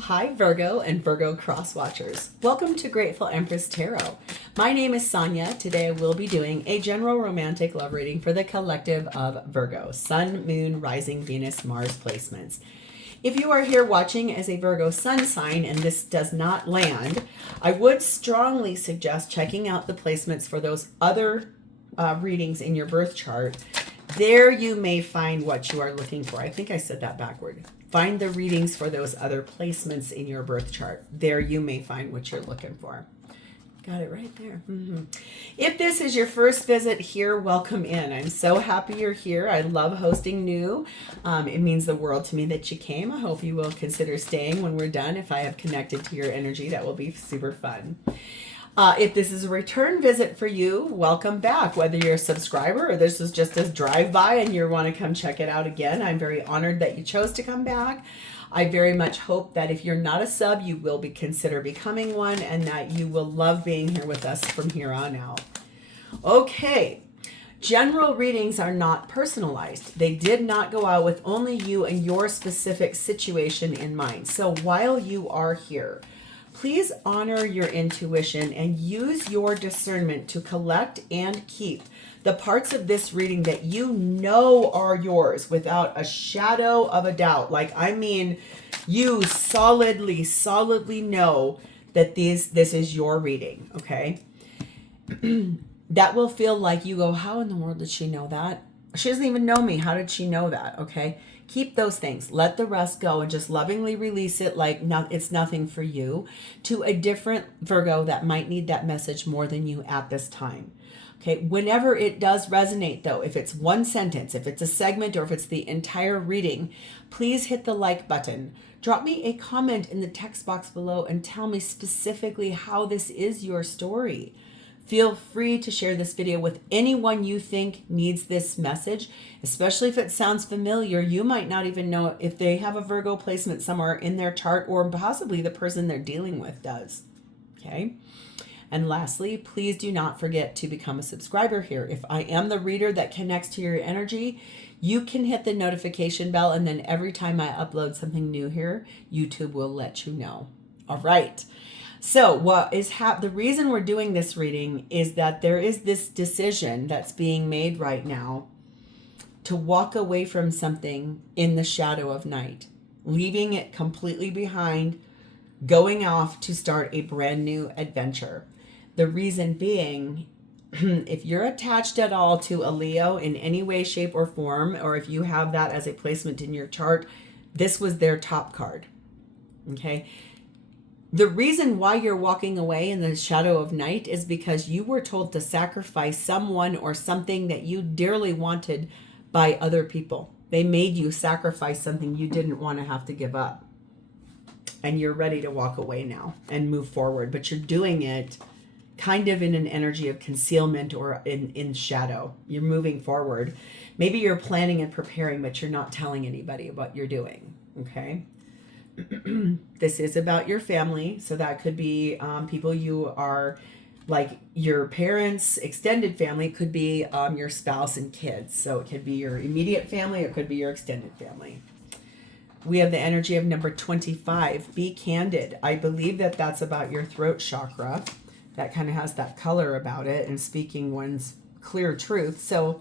Hi, Virgo and Virgo cross watchers. Welcome to Grateful Empress Tarot. My name is Sonia. Today I will be doing a general romantic love reading for the collective of Virgo, Sun, Moon, Rising, Venus, Mars placements. If you are here watching as a Virgo sun sign and this does not land, I would strongly suggest checking out the placements for those other readings in your birth chart. There you may find what you are looking for. I think I said that backward. Find the readings for those other placements in your birth chart. There you may find what you're looking for. Got it right there. If this is your first visit here, welcome in. I'm so happy you're here. I love hosting new. It means the world to me that you came. I hope you will consider staying when we're done. If I have connected to your energy, that will be super fun. If this is a return visit for you, welcome back. Whether you're a subscriber or this is just a drive-by and you want to come check it out again, I'm very honored that you chose to come back. I very much hope that if you're not a sub, you will consider becoming one and that you will love being here with us from here on out. Okay. General readings are not personalized. They did not go out with only you and your specific situation in mind. So while you are here, please honor your intuition and use your discernment to collect and keep the parts of this reading that you know are yours without a shadow of a doubt. Like, I mean, you solidly know that this is your reading, okay? That will feel like you go, how in the world did she know that? She doesn't even know me. How did she know that? Okay. Keep those things. Let the rest go and just lovingly release it like it's nothing for you to a different Virgo that might need that message more than you at this time. Okay. Whenever it does resonate though, if it's one sentence, if it's a segment, or if it's the entire reading, please hit the like button. Drop me a comment in the text box below and tell me specifically how this is your story. Feel free to share this video with anyone you think needs this message, especially if it sounds familiar. You might not even know if they have a Virgo placement somewhere in their chart, or possibly the person they're dealing with does. Okay. And lastly, please do not forget to become a subscriber here. If I am the reader that connects to your energy, you can hit the notification bell, and then every time I upload something new here, YouTube will let you know. All right. So what is the reason we're doing this reading is that there is this decision that's being made right now to walk away from something in the shadow of night, leaving it completely behind, going off to start a brand new adventure. The reason being, if you're attached at all to a Leo in any way, shape, or form, or if you have that as a placement in your chart, this was their top card. Okay. The reason why you're walking away in the shadow of night is because you were told to sacrifice someone or something that you dearly wanted by other people. They made you sacrifice something you didn't want to have to give up. And you're ready to walk away now and move forward. But you're doing it kind of in an energy of concealment or in shadow. You're moving forward. Maybe you're planning and preparing, but you're not telling anybody what you're doing. Okay? This is about your family, so that could be people you are, like your parents, extended family. It could be your spouse and kids, so it could be your immediate family, or it could be your extended family. We have the energy of number 25. Be candid. I believe that that's about your throat chakra. That kind of has that color about it and speaking one's clear truth. So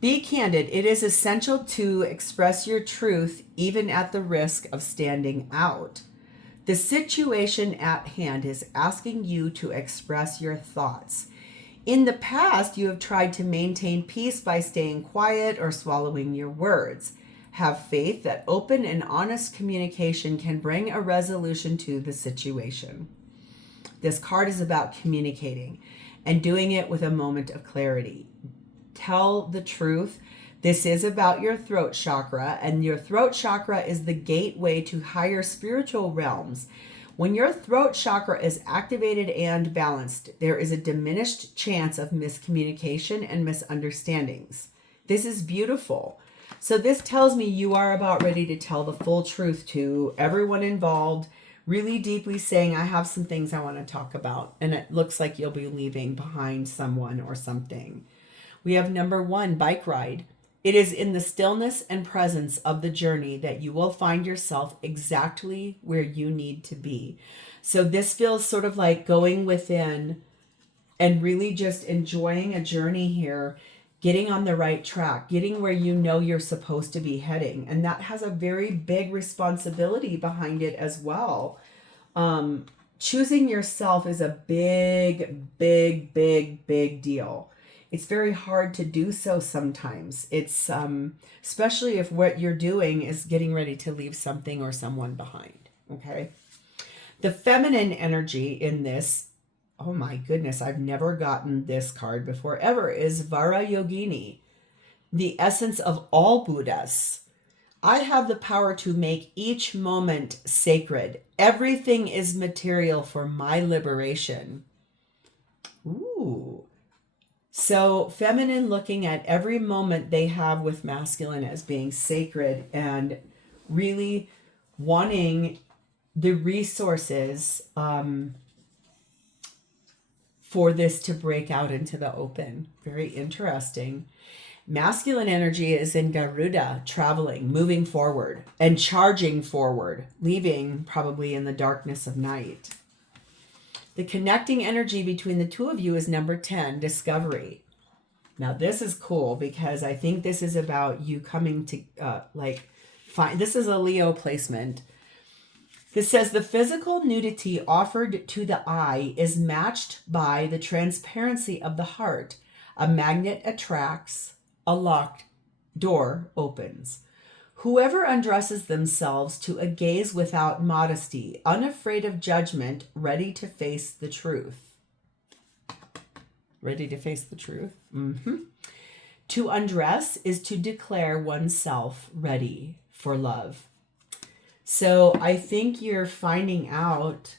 be candid. It is essential to express your truth, even at the risk of standing out. The situation at hand is asking you to express your thoughts. In the past, you have tried to maintain peace by staying quiet or swallowing your words. Have faith that open and honest communication can bring a resolution to the situation. This card is about communicating and doing it with a moment of clarity. Tell the truth. This is about your throat chakra, and your throat chakra is the gateway to higher spiritual realms. When your throat chakra is activated and balanced, there is a diminished chance of miscommunication and misunderstandings. This is beautiful. So this tells me you are about ready to tell the full truth to everyone involved, really deeply saying, I have some things I want to talk about. And it looks like you'll be leaving behind someone or something. We have number 1, bike ride. It is in the stillness and presence of the journey that you will find yourself exactly where you need to be. So this feels sort of like going within and really just enjoying a journey here, getting on the right track, getting where you know you're supposed to be heading. And that has a very big responsibility behind it as well. Choosing yourself is a big, big, big, big deal. It's very hard to do so sometimes. It's especially if what you're doing is getting ready to leave something or someone behind. Okay. The feminine energy in this, oh my goodness, I've never gotten this card before ever, is Vara Yogini, the essence of all Buddhas. I have the power to make each moment sacred. Everything is material for my liberation. Ooh. So feminine looking at every moment they have with masculine as being sacred and really wanting the resources for this to break out into the open. Very interesting. Masculine energy is in Garuda, traveling, moving forward, and charging forward, leaving probably in the darkness of night. The connecting energy between the two of you is number 10, discovery. Now this is cool because I think this is about you coming to find. This is a Leo placement. This says the physical nudity offered to the eye is matched by the transparency of the heart. A magnet attracts, a locked door opens. Whoever undresses themselves to a gaze without modesty, unafraid of judgment, ready to face the truth. Ready to face the truth? Mm-hmm. To undress is to declare oneself ready for love. So I think you're finding out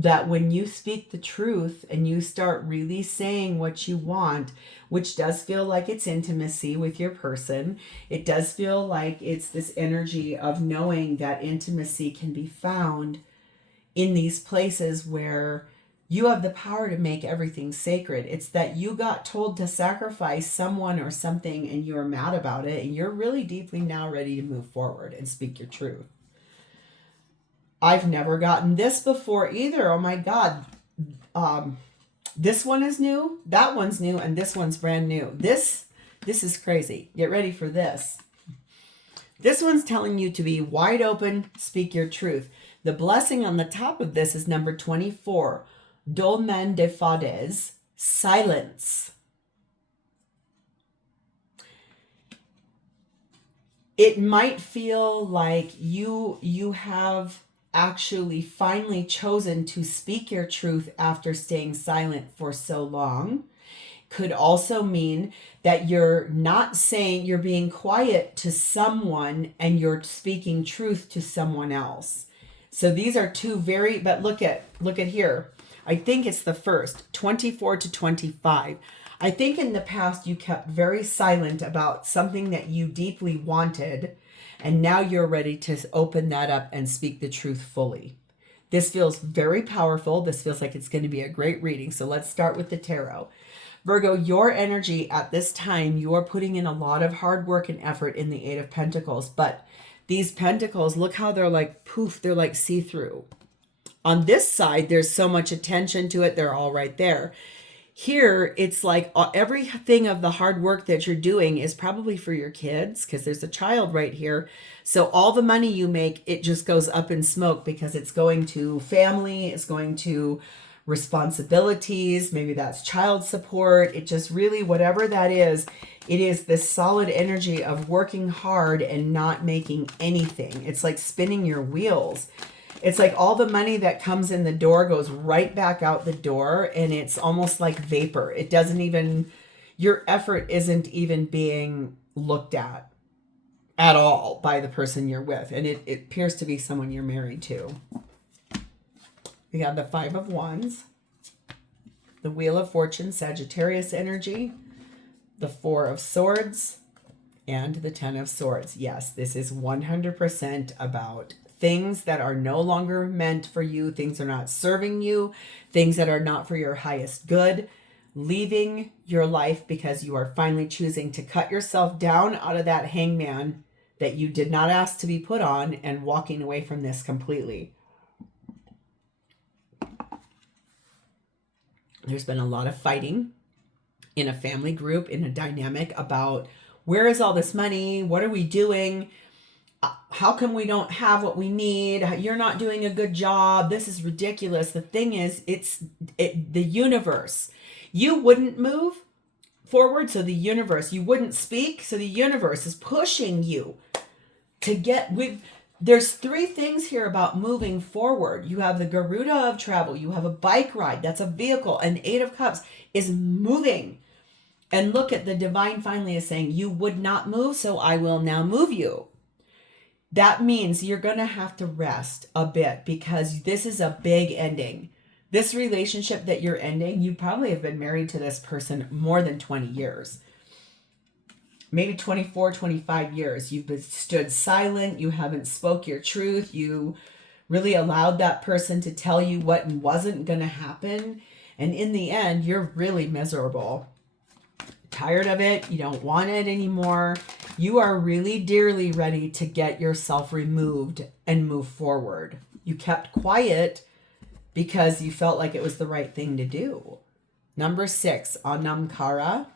that when you speak the truth and you start really saying what you want, which does feel like it's intimacy with your person, it does feel like it's this energy of knowing that intimacy can be found in these places where you have the power to make everything sacred. It's that you got told to sacrifice someone or something and you're mad about it and you're really deeply now ready to move forward and speak your truth. I've never gotten this before either. Oh my God. This one is new, that one's new, and this one's brand new. This is crazy. Get ready for this. This one's telling you to be wide open, speak your truth. The blessing on the top of this is number 24. Dolmen de Fades, silence. It might feel like you have actually finally chosen to speak your truth after staying silent for so long. Could also mean that you're not saying, you're being quiet to someone and you're speaking truth to someone else. So these are two very, but look at here. I think it's the first, 24 to 25. I think in the past you kept very silent about something that you deeply wanted, and now you're ready to open that up and speak the truth fully. This feels very powerful. This feels like it's going to be a great reading. So let's start with the tarot. Virgo, your energy at this time, you are putting in a lot of hard work and effort in the Eight of Pentacles, but these pentacles, look how they're like poof, they're like see-through. On this side, there's so much attention to it. They're all right there. Here, it's like everything of the hard work that you're doing is probably for your kids because there's a child right here. So all the money you make, it just goes up in smoke because it's going to family, it's going to responsibilities, maybe that's child support. It just really, whatever that is, it is this solid energy of working hard and not making anything. It's like spinning your wheels. It's like all the money that comes in the door goes right back out the door, and it's almost like vapor. It doesn't even, your effort isn't even being looked at all by the person you're with. And it appears to be someone you're married to. We have the Five of Wands, the Wheel of Fortune, Sagittarius energy, the Four of Swords, and the Ten of Swords. Yes, this is 100% about things that are no longer meant for you, things are not serving you, things that are not for your highest good. leaving your life because you are finally choosing to cut yourself down out of that hangman that you did not ask to be put on, and walking away from this completely. There's been a lot of fighting in a family group, in a dynamic about where is all this money? What are we doing? How come we don't have what we need? You're not doing a good job. This is ridiculous. The thing is, the universe. You wouldn't move forward, so the universe. You wouldn't speak, so the universe is pushing you to get with. There's 3 things here about moving forward. You have the Garuda of travel. You have a bike ride. That's a vehicle. And 8 of Cups is moving. And look at the divine finally is saying, you would not move, so I will now move you. That means you're going to have to rest a bit, because this is a big ending. This relationship that you're ending, you probably have been married to this person more than 20 years. Maybe 24, 25 years. You've been stood silent. You haven't spoke your truth. You really allowed that person to tell you what wasn't going to happen. And in the end, you're really miserable. Tired of it. You don't want it anymore. You are really dearly ready to get yourself removed and move forward. You kept quiet because you felt like it was the right thing to do. Number 6, Anamkara.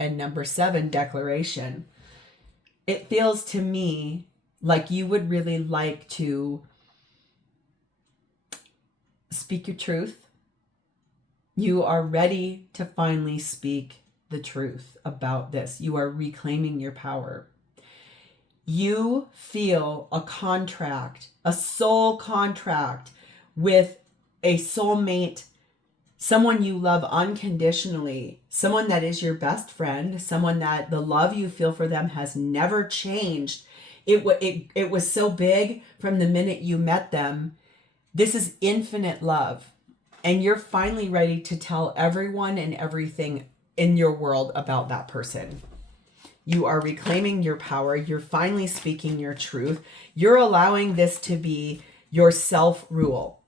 And number 7, declaration. It feels to me like you would really like to speak your truth. You are ready to finally speak the truth about this. You are reclaiming your power. You feel a contract, a soul contract with a soulmate, someone you love unconditionally, someone that is your best friend, someone that the love you feel for them has never changed. It was so big from the minute you met them. This is infinite love. And you're finally ready to tell everyone and everything in your world about that person. You are reclaiming your power. You're finally speaking your truth. You're allowing this to be your self-rule.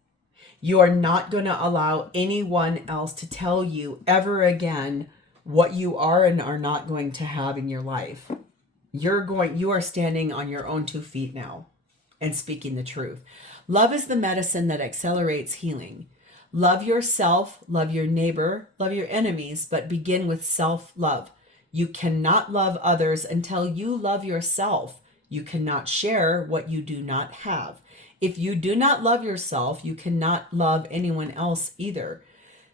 You are not going to allow anyone else to tell you ever again what you are and are not going to have in your life. You are standing on your own 2 feet now and speaking the truth. Love is the medicine that accelerates healing. Love yourself, love your neighbor, love your enemies, but begin with self-love. You cannot love others until you love yourself. You cannot share what you do not have. If you do not love yourself, you cannot love anyone else either.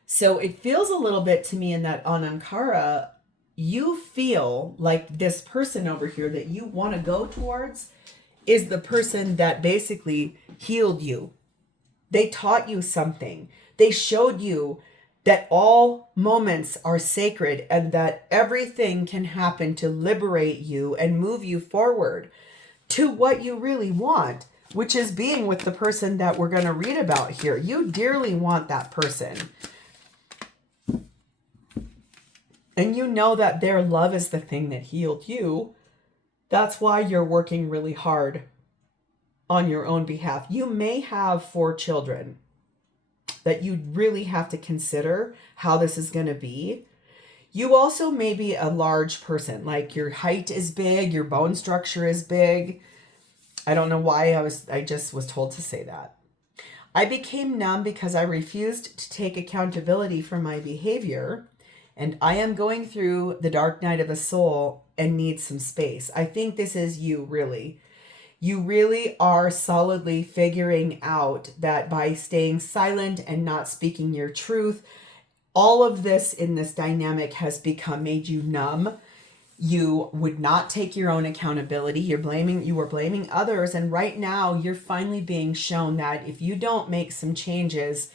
So it feels a little bit to me in that Anamkara, you feel like this person over here that you want to go towards is the person that basically healed you. They taught you something. They showed you that all moments are sacred and that everything can happen to liberate you and move you forward to what you really want, which is being with the person that we're going to read about here. You dearly want that person. And you know that their love is the thing that healed you. That's why you're working really hard on your own behalf. You may have 4 children that you really have to consider how this is going to be. You also may be a large person, like your height is big, your bone structure is big. I don't know why I just was told to say that. I became numb because I refused to take accountability for my behavior, and I am going through the dark night of the soul and need some space. I think this is you, really. You really are solidly figuring out that by staying silent and not speaking your truth, all of this in this dynamic has made you numb. You would not take your own accountability. You were blaming others. And right now you're finally being shown that if you don't make some changes,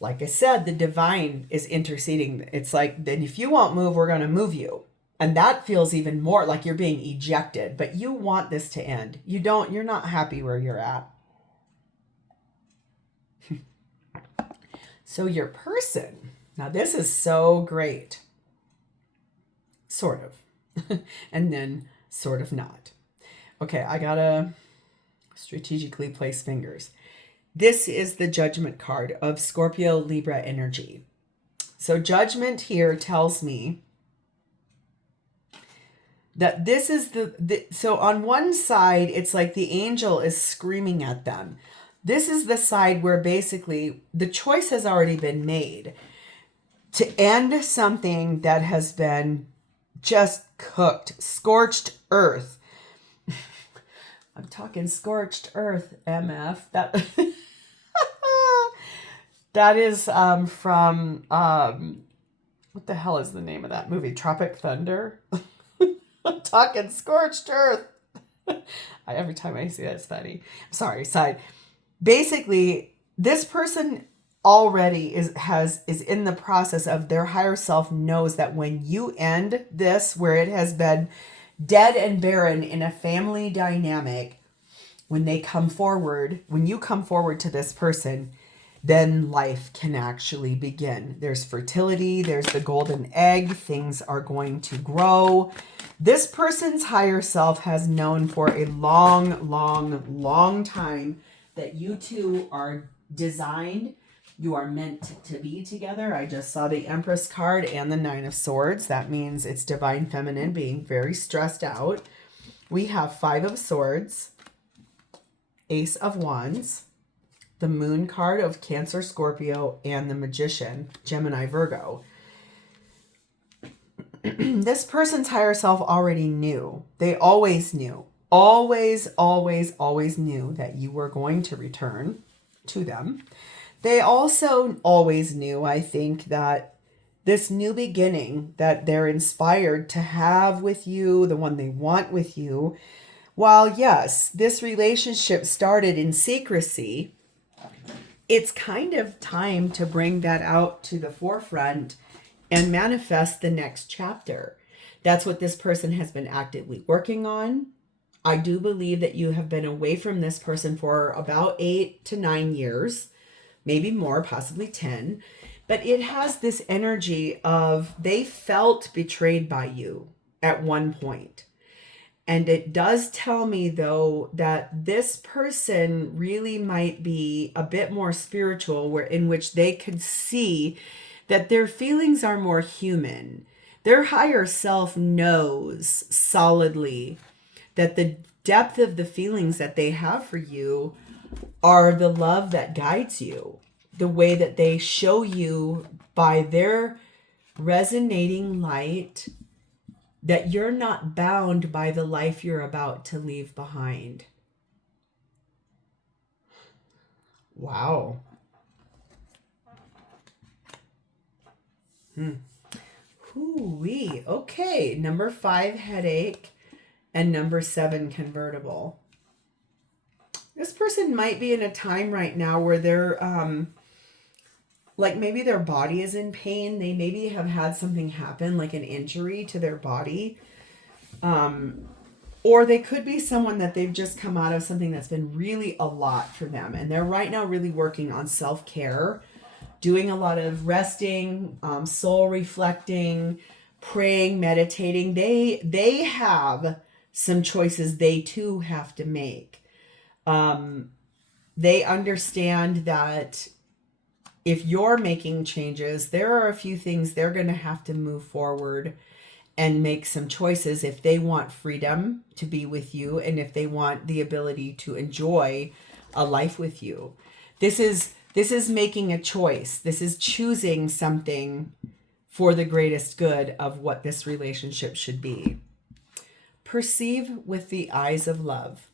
like I said, the divine is interceding. It's like, then if you won't move, we're going to move you. And that feels even more like you're being ejected, but you want this to end. You're not happy where you're at. So your person, now this is so great. Sort of. And then sort of not. Okay, I gotta strategically place fingers. This is the Judgment card of Scorpio Libra energy. So Judgment here tells me that this is so on one side, it's like the angel is screaming at them. This is the side where basically the choice has already been made to end something that has been just cooked, scorched earth. I'm talking scorched earth, MF. That is from what the hell is the name of that movie? Tropic Thunder. I'm talking scorched earth. Every time I see that, it's funny. Sorry, side. Basically, this person already is in the process of their higher self knows that when you end this, where it has been dead and barren in a family dynamic, when you come forward to this person, then life can actually begin. There's fertility, there's the golden egg, things are going to grow. This person's higher self has known for a long, long, long time that you two are designed. You are meant to be together. I just saw the Empress card and the Nine of Swords. That means it's divine feminine being very stressed out. We have Five of Swords, Ace of Wands, the Moon card of Cancer, Scorpio, and the Magician, Gemini, Virgo. This person's higher self already knew. They always knew. Always, always, always knew that you were going to return to them. They also always knew, I think, that this new beginning that they're inspired to have with you, the one they want with you, while yes, this relationship started in secrecy, it's kind of time to bring that out to the forefront and manifest the next chapter. That's what this person has been actively working on. I do believe that you have been away from this person for about 8 to 9 years, maybe more, possibly 10. But it has this energy of they felt betrayed by you at one point. And it does tell me, though, that this person really might be a bit more spiritual, in which they could see that their feelings are more human. Their higher self knows solidly that the depth of the feelings that they have for you are the love that guides you, the way that they show you by their resonating light that you're not bound by the life you're about to leave behind. Wow. Hoo-wee. Okay, number 5, headache, and number 7, convertible. This person might be in a time right now where they're like maybe their body is in pain. They maybe have had something happen, like an injury to their body. Or they could be someone that they've just come out of something that's been really a lot for them. And they're right now really working on self-care, doing a lot of resting, soul reflecting, praying, meditating. They have some choices they too have to make. They understand that if you're making changes, there are a few things they're going to have to move forward and make some choices if they want freedom to be with you and if they want the ability to enjoy a life with you. This is making a choice. This is choosing something for the greatest good of what this relationship should be. Perceive with the eyes of love.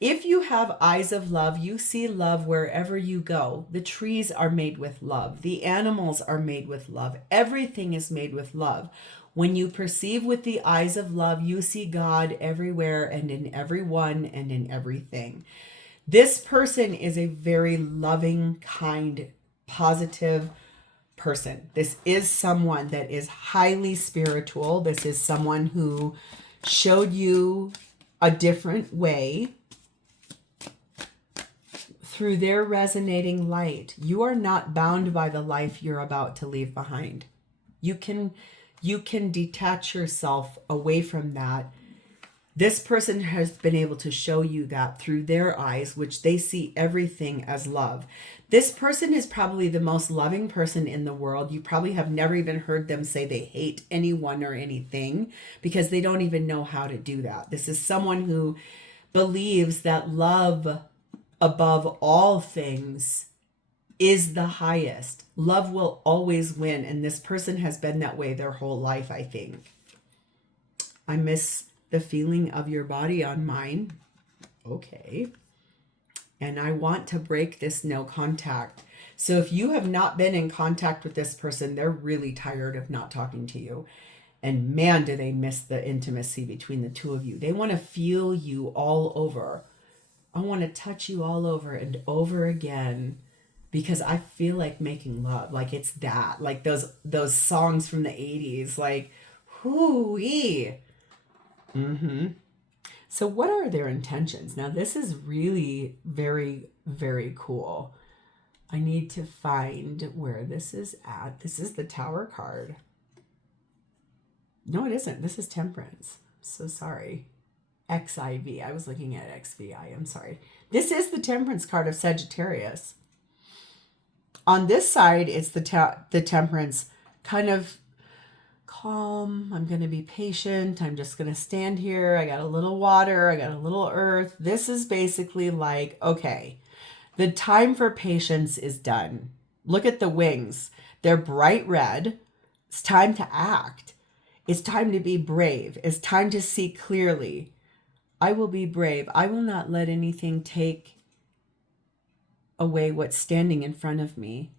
If you have eyes of love, you see love wherever you go. The trees are made with love. The animals are made with love. Everything is made with love. When you perceive with the eyes of love, you see God everywhere and in everyone and in everything. This person is a very loving, kind, positive person. This is someone that is highly spiritual. This is someone who showed you a different way. Through their resonating light, you are not bound by the life you're about to leave behind. You can detach yourself away from that. This person has been able to show you that through their eyes, which they see everything as love. This person is probably the most loving person in the world. You probably have never even heard them say they hate anyone or anything because they don't even know how to do that. This is someone who believes that love above all things is the highest. Love will always win, and this person has been that way their whole life, I think. I miss the feeling of your body on mine. Okay. And I want to break this no contact. So if you have not been in contact with this person, they're really tired of not talking to you. And man, do they miss the intimacy between the two of you. They want to feel you all over. I want to touch you all over and over again because I feel like making love. Like it's that. Like those songs from the 80s. Like, hoo-wee. Mm-hmm. So what are their intentions? Now, this is really very, very cool. I need to find where this is at. This is the Tower card. No, it isn't. This is Temperance. So sorry. XIV. I was looking at XVI. I'm sorry. This is the Temperance card of Sagittarius. On this side, it's the Temperance kind of calm. I'm going to be patient. I'm just going to stand here. I got a little water. I got a little earth. This is basically like, okay, the time for patience is done. Look at the wings. They're bright red. It's time to act. It's time to be brave. It's time to see clearly. I will be brave. I will not let anything take away what's standing in front of me.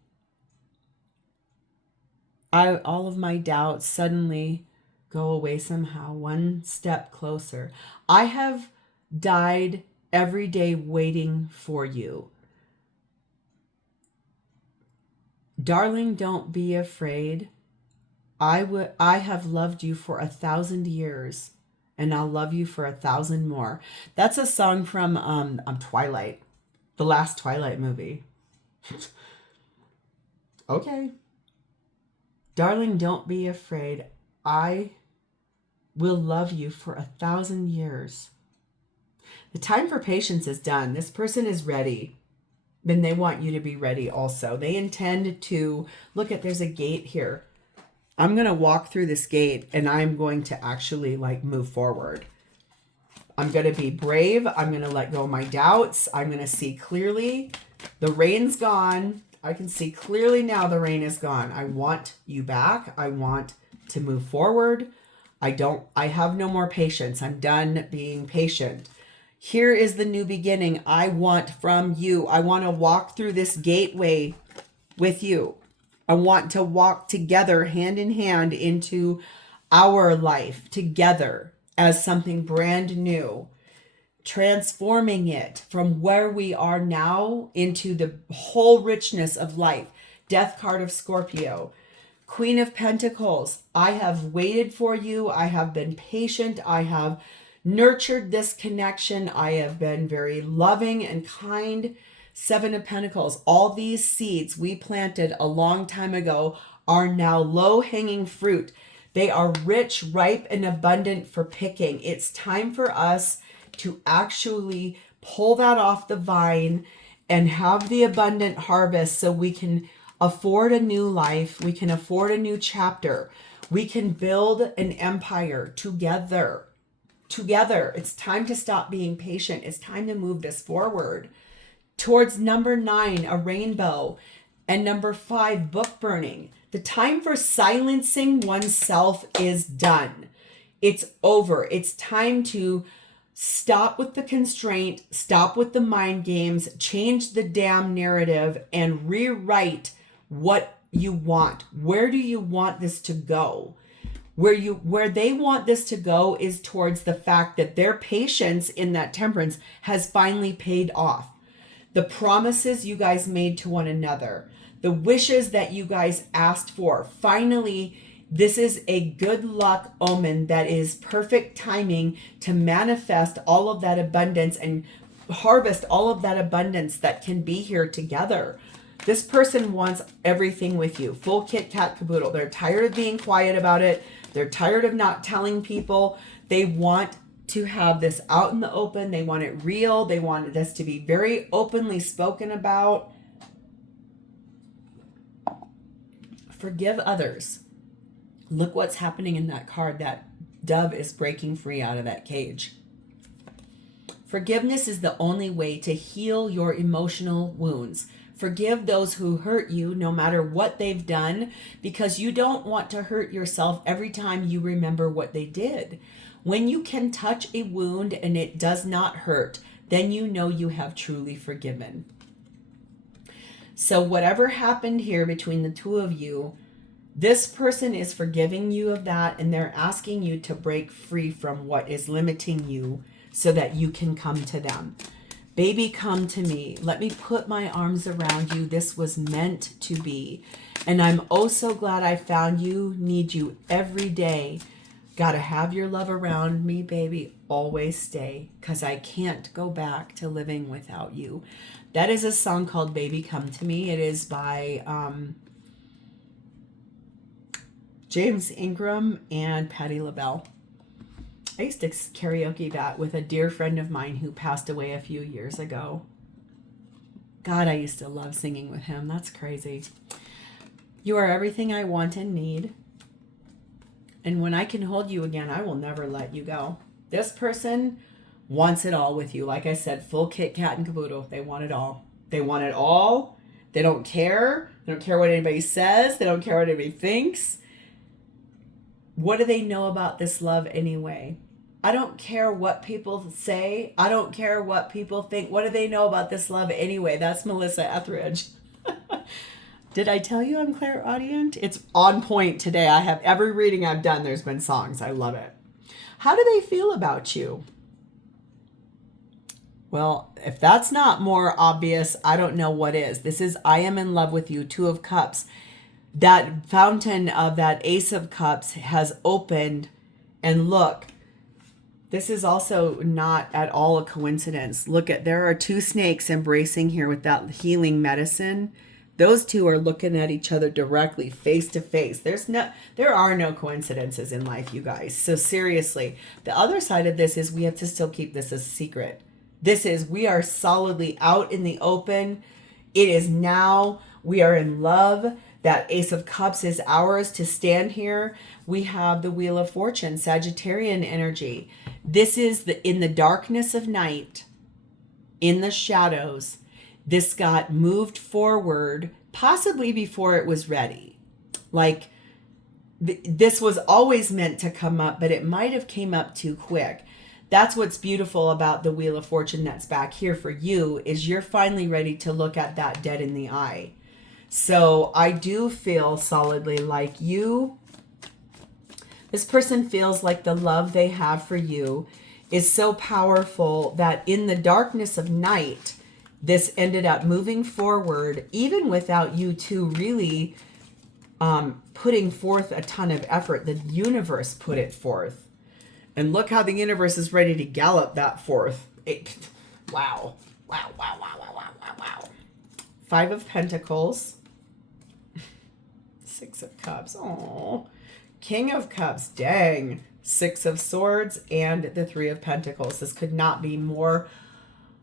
All of my doubts suddenly go away somehow, one step closer. I have died every day waiting for you. Darling, don't be afraid. I have loved you for 1,000 years, and I'll love you for 1,000 more. That's a song from Twilight, the last Twilight movie. Okay. Darling, don't be afraid. I will love you for 1,000 years. The time for patience is done. This person is ready. Then they want you to be ready also. They intend to, look at, there's a gate here. I'm going to walk through this gate and I'm going to actually move forward. I'm going to be brave. I'm going to let go of my doubts. I'm going to see clearly. The rain's gone. I can see clearly now the rain is gone. I want you back. I want to move forward. I have no more patience. I'm done being patient. Here is the new beginning I want from you. I want to walk through this gateway with you. I want to walk together hand in hand into our life together as something brand new. Transforming it from where we are now into the whole richness of life. Death card of Scorpio. Queen of Pentacles. I have waited for you. I have been patient. I have nurtured this connection. I have been very loving and kind. Seven of Pentacles. All these seeds we planted a long time ago are now low-hanging fruit. They are rich, ripe, and abundant for picking. It's time for us to actually pull that off the vine and have the abundant harvest so we can afford a new life. We can afford a new chapter. We can build an empire together. Together. It's time to stop being patient. It's time to move this forward towards number 9, a rainbow, and number 5, book burning. The time for silencing oneself is done. It's over. It's time to stop with the constraint, stop with the mind games, change the damn narrative, and rewrite what you want. Where do you want this to go? Where they want this to go is towards the fact that their patience in that Temperance has finally paid off. The promises you guys made to one another, the wishes that you guys asked for, finally, this is a good luck omen that is perfect timing to manifest all of that abundance and harvest all of that abundance that can be here together. This person wants everything with you. Full kit, kat, caboodle. They're tired of being quiet about it. They're tired of not telling people. They want to have this out in the open. They want it real. They want this to be very openly spoken about. Forgive others. Look what's happening in that card. That dove is breaking free out of that cage. Forgiveness is the only way to heal your emotional wounds. Forgive those who hurt you, no matter what they've done, because you don't want to hurt yourself every time you remember what they did. When you can touch a wound and it does not hurt, then you know you have truly forgiven. So whatever happened here between the two of you, this person is forgiving you of that, and they're asking you to break free from what is limiting you so that you can come to them. Baby, come to me. Let me put my arms around you. This was meant to be. And I'm oh so glad I found you. Need you every day. Gotta have your love around me, baby. Always stay, because I can't go back to living without you. That is a song called Baby Come to Me. It is by James Ingram and Patti LaBelle. I used to karaoke that with a dear friend of mine who passed away a few years ago. God, I used to love singing with him. That's crazy. You are everything I want and need. And when I can hold you again, I will never let you go. This person wants it all with you. Like I said, full kit, kat, and caboodle. They want it all. They want it all. They don't care. They don't care what anybody says. They don't care what anybody thinks. What do they know about this love anyway? I don't care what people say. I don't care what people think. What do they know about this love anyway? That's Melissa Etheridge. Did I tell you I'm clairaudient? It's on point today. I have every reading I've done. There's been songs. I love it. How do they feel about you? Well, if that's not more obvious, I don't know what is. This is I am in love with you, Two of Cups. That fountain of that Ace of Cups has opened, and look, this is also not at all a coincidence. Look at, there are two snakes embracing here with that healing medicine. Those two are looking at each other directly, face to face. There are no coincidences in life, you guys. So seriously, the other side of this is we have to still keep this a secret. We are solidly out in the open. It is now, we are in love. That Ace of Cups is ours to stand here. We have the Wheel of Fortune, Sagittarian energy. This is in the darkness of night, in the shadows. This got moved forward, possibly before it was ready. Like, this was always meant to come up, but it might have came up too quick. That's what's beautiful about the Wheel of Fortune that's back here for you, is you're finally ready to look at that dead in the eye. So I do feel solidly like this person feels like the love they have for you is so powerful that in the darkness of night, this ended up moving forward, even without you two really putting forth a ton of effort. The universe put it forth. And look how the universe is ready to gallop that forth. Wow. Wow, wow, wow, wow, wow, wow, wow. Five of Pentacles. Six of Cups. Oh, King of Cups. Dang. Six of Swords and the Three of Pentacles. This could not be more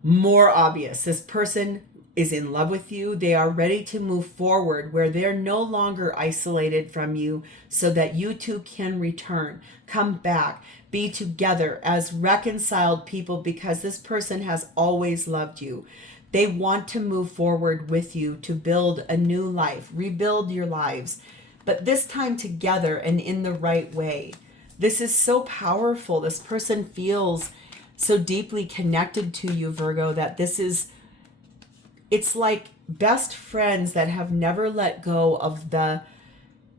obvious. This person is in love with you. They are ready to move forward where they're no longer isolated from you so that you two can return, come back, be together as reconciled people because this person has always loved you. They want to move forward with you to build a new life, rebuild your lives, but this time together and in the right way. This is so powerful. This person feels so deeply connected to you, Virgo, that it's like best friends that have never let go of the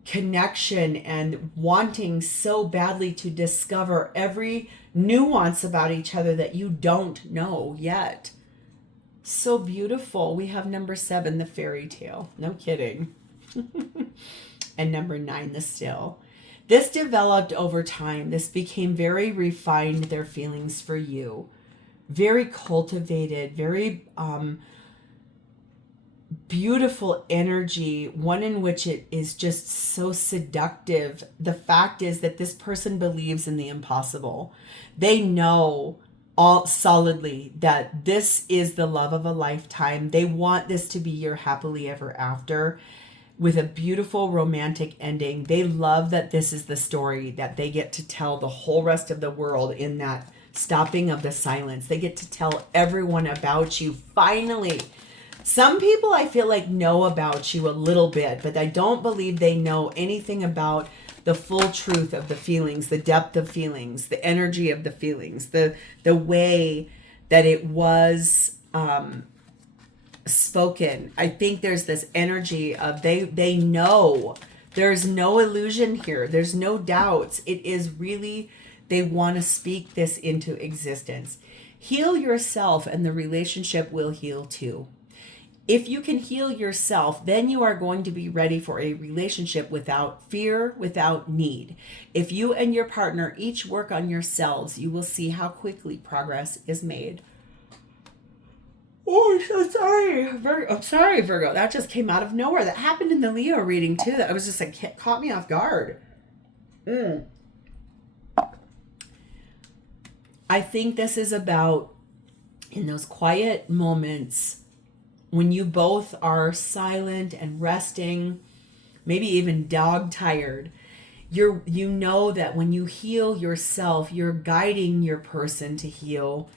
connection and wanting so badly to discover every nuance about each other that you don't know yet. So beautiful. We have number 7, the fairy tale. No kidding. And number 9, the still. This developed over time. This became very refined, their feelings for you. Very cultivated, very beautiful energy, one in which it is just so seductive. The fact is that this person believes in the impossible. They know all solidly that this is the love of a lifetime. They want this to be your happily ever after. with a beautiful romantic ending. They love that this is the story that they get to tell the whole rest of the world in that stopping of the silence. They get to tell everyone about you finally. Some people I feel like know about you a little bit, but I don't believe they know anything about the full truth of the feelings, the depth of feelings, the energy of the feelings, the way that it was spoken. I think there's this energy of they know. There's no illusion here. There's no doubts. It is really, they want to speak this into existence. Heal yourself and the relationship will heal too. If you can heal yourself, then you are going to be ready for a relationship without fear, without need. If you and your partner each work on yourselves, you will see how quickly progress is made. Oh, I'm so sorry. I'm sorry, Virgo. That just came out of nowhere. That happened in the Leo reading, too. That was just like, caught me off guard. I think this is about, in those quiet moments, when you both are silent and resting, maybe even dog tired, you know that when you heal yourself, you're guiding your person to heal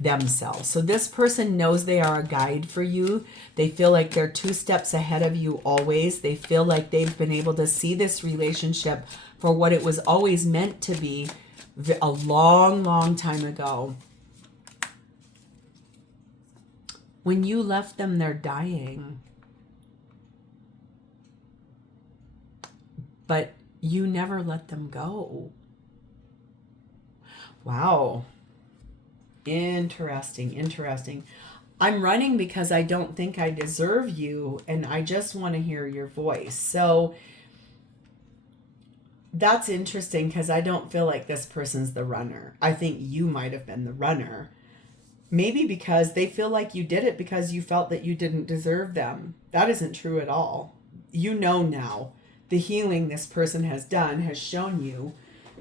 themselves. So this person knows they are a guide for you. They feel like they're 2 steps ahead of you always. They feel like they've been able to see this relationship for what it was always meant to be a long, long time ago. When you left them, they're dying. But you never let them go. Wow. Interesting. I'm running because I don't think I deserve you, and I just want to hear your voice. So that's interesting because I don't feel like this person's the runner. I think you might have been the runner. Maybe because they feel like you did it because you felt that you didn't deserve them. That isn't true at all. You know now. The healing this person has done has shown you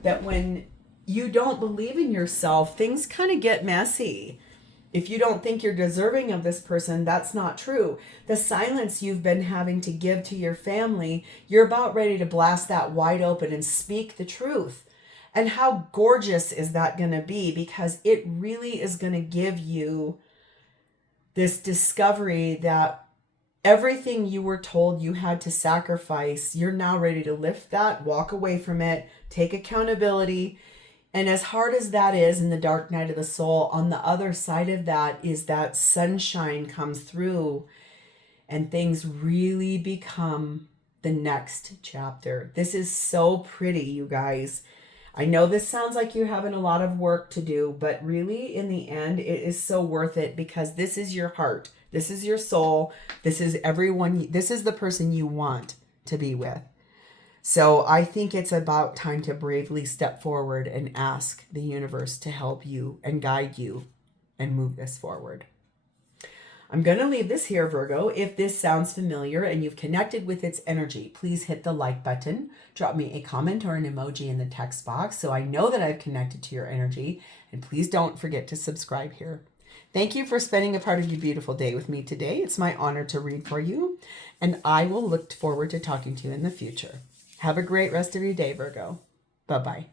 that when you don't believe in yourself, things kind of get messy. If you don't think you're deserving of this person, that's not true. The silence you've been having to give to your family, you're about ready to blast that wide open and speak the truth. And how gorgeous is that going to be? Because it really is going to give you this discovery that everything you were told you had to sacrifice, you're now ready to lift that, walk away from it, take accountability. And as hard as that is in the dark night of the soul, on the other side of that is that sunshine comes through and things really become the next chapter. This is so pretty, you guys. I know this sounds like you're having a lot of work to do, but really in the end, it is so worth it because this is your heart. This is your soul. This is everyone. This is the person you want to be with. So I think it's about time to bravely step forward and ask the universe to help you and guide you and move this forward. I'm going to leave this here, Virgo. If this sounds familiar and you've connected with its energy, please hit the like button. Drop me a comment or an emoji in the text box so I know that I've connected to your energy. And please don't forget to subscribe here. Thank you for spending a part of your beautiful day with me today. It's my honor to read for you, and I will look forward to talking to you in the future. Have a great rest of your day, Virgo. Bye-bye.